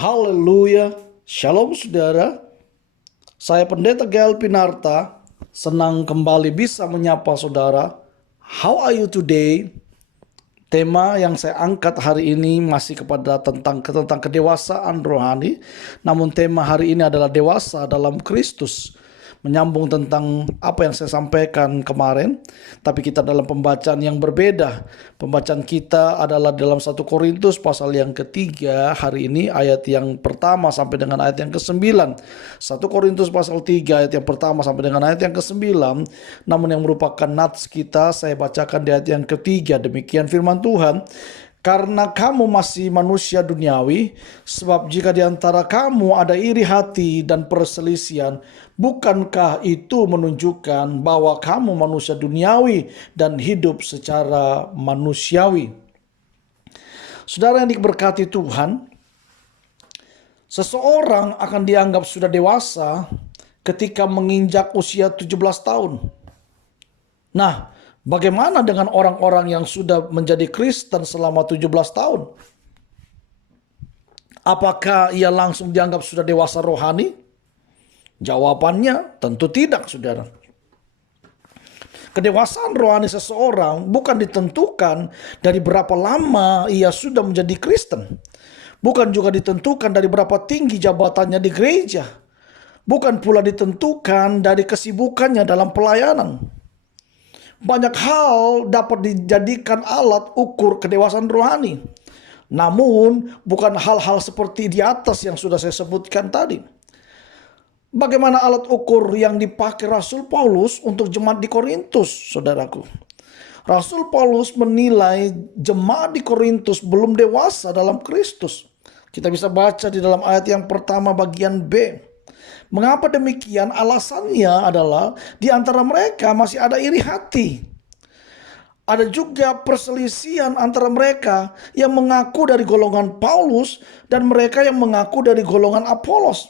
Haleluya, Shalom saudara. Saya Pendeta Gael Pinarta, senang kembali bisa menyapa saudara. How are you today? Tema yang saya angkat hari ini masih tentang kedewasaan rohani. Namun tema hari ini adalah dewasa dalam Kristus. Menyambung tentang apa yang saya sampaikan kemarin. Tapi kita dalam pembacaan yang berbeda. Pembacaan kita adalah dalam 1 Korintus pasal yang ketiga hari ini, ayat yang pertama sampai dengan ayat yang ke-9. 1 Korintus pasal 3 ayat yang pertama sampai dengan ayat yang ke-9. Namun yang merupakan nats kita saya bacakan di ayat yang ketiga. Demikian firman Tuhan. Karena kamu masih manusia duniawi, sebab jika di antara kamu ada iri hati dan perselisihan, bukankah itu menunjukkan bahwa kamu manusia duniawi dan hidup secara manusiawi? Saudara yang diberkati Tuhan, seseorang akan dianggap sudah dewasa ketika menginjak usia 17 tahun. Nah, bagaimana dengan orang-orang yang sudah menjadi Kristen selama 17 tahun? Apakah ia langsung dianggap sudah dewasa rohani? Jawabannya tentu tidak, saudara. Kedewasaan rohani seseorang bukan ditentukan dari berapa lama ia sudah menjadi Kristen. Bukan juga ditentukan dari berapa tinggi jabatannya di gereja. Bukan pula ditentukan dari kesibukannya dalam pelayanan. Banyak hal dapat dijadikan alat ukur kedewasaan rohani. Namun bukan hal-hal seperti di atas yang sudah saya sebutkan tadi. Bagaimana alat ukur yang dipakai Rasul Paulus untuk jemaat di Korintus, saudaraku? Rasul Paulus menilai jemaat di Korintus belum dewasa dalam Kristus. Kita bisa baca di dalam ayat yang pertama bagian B. Mengapa demikian? Alasannya adalah di antara mereka masih ada iri hati. Ada juga perselisihan antara mereka yang mengaku dari golongan Paulus dan mereka yang mengaku dari golongan Apolos.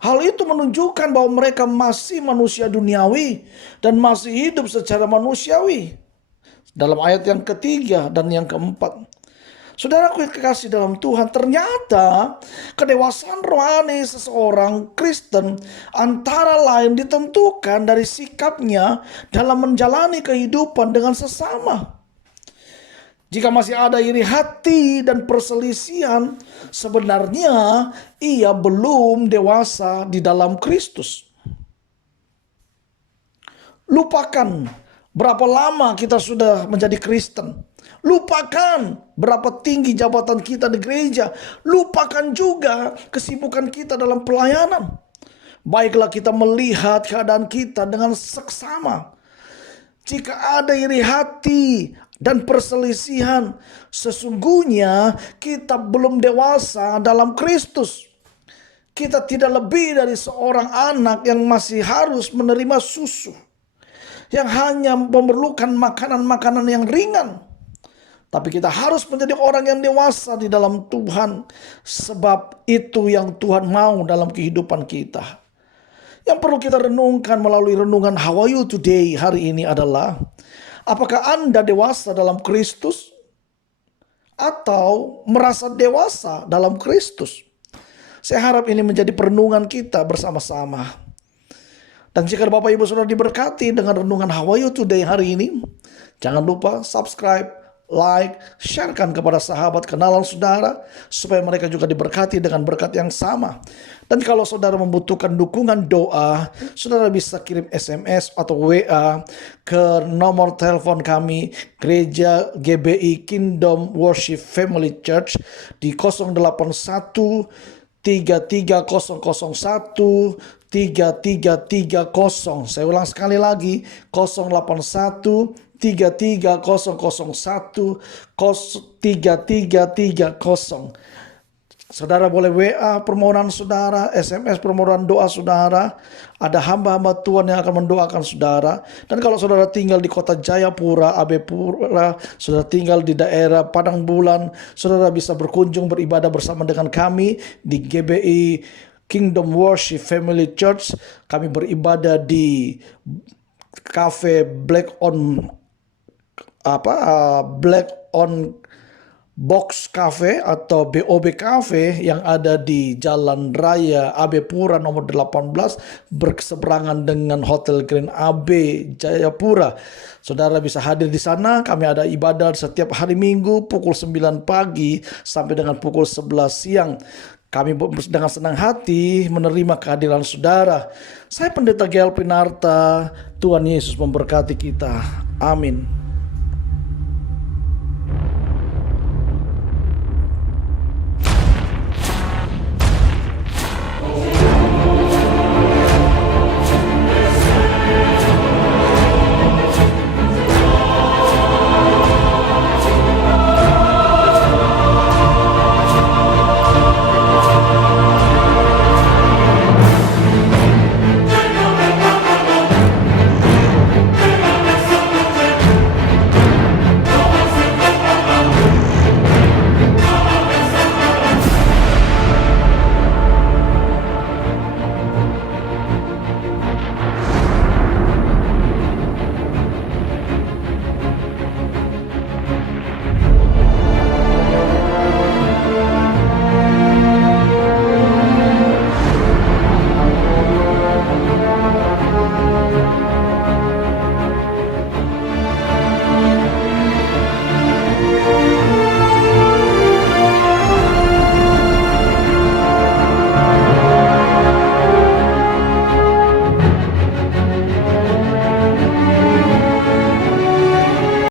Hal itu menunjukkan bahwa mereka masih manusia duniawi dan masih hidup secara manusiawi. Dalam ayat yang ketiga dan yang keempat. Saudaraku yang kekasih dalam Tuhan, ternyata kedewasaan rohani seseorang Kristen antara lain ditentukan dari sikapnya dalam menjalani kehidupan dengan sesama. Jika masih ada iri hati dan perselisihan, sebenarnya ia belum dewasa di dalam Kristus. Lupakan berapa lama kita sudah menjadi Kristen. Lupakan berapa tinggi jabatan kita di gereja. Lupakan juga kesibukan kita dalam pelayanan. Baiklah kita melihat keadaan kita dengan seksama. Jika ada iri hati dan perselisihan, sesungguhnya kita belum dewasa dalam Kristus. Kita tidak lebih dari seorang anak yang masih harus menerima susu, yang hanya memerlukan makanan-makanan yang ringan. Tapi kita harus menjadi orang yang dewasa di dalam Tuhan. Sebab itu yang Tuhan mau dalam kehidupan kita. Yang perlu kita renungkan melalui renungan How Are You Today hari ini adalah, apakah Anda dewasa dalam Kristus? Atau merasa dewasa dalam Kristus? Saya harap ini menjadi perenungan kita bersama-sama. Dan jika Bapak Ibu Saudara diberkati dengan renungan How Are You Today hari ini, jangan lupa subscribe, like, sharekan kepada sahabat kenalan saudara, supaya mereka juga diberkati dengan berkat yang sama. Dan kalau saudara membutuhkan dukungan doa, saudara bisa kirim SMS atau WA ke nomor telepon kami, Gereja GBI Kingdom Worship Family Church di 081 33001 3330. Saya ulang sekali lagi, 081 33001 3330. Saudara boleh WA permohonan saudara, SMS permohonan doa saudara. Ada hamba-hamba Tuhan yang akan mendoakan saudara. Dan kalau saudara tinggal di kota Jayapura, Abepura, saudara tinggal di daerah Padang Bulan, saudara bisa berkunjung beribadah bersama dengan kami di GBI Kingdom Worship Family Church. Kami beribadah di Cafe Black on Box Cafe atau BOB Cafe yang ada di Jalan Raya AB Pura nomor 18 berseberangan dengan Hotel Grand AB Jayapura. Saudara bisa hadir di sana. Kami ada ibadah setiap hari Minggu pukul 9 pagi sampai dengan pukul 11 siang. Kami dengan senang hati menerima kehadiran saudara. Saya Pendeta Gael Pinarta. Tuhan Yesus memberkati kita. Amin.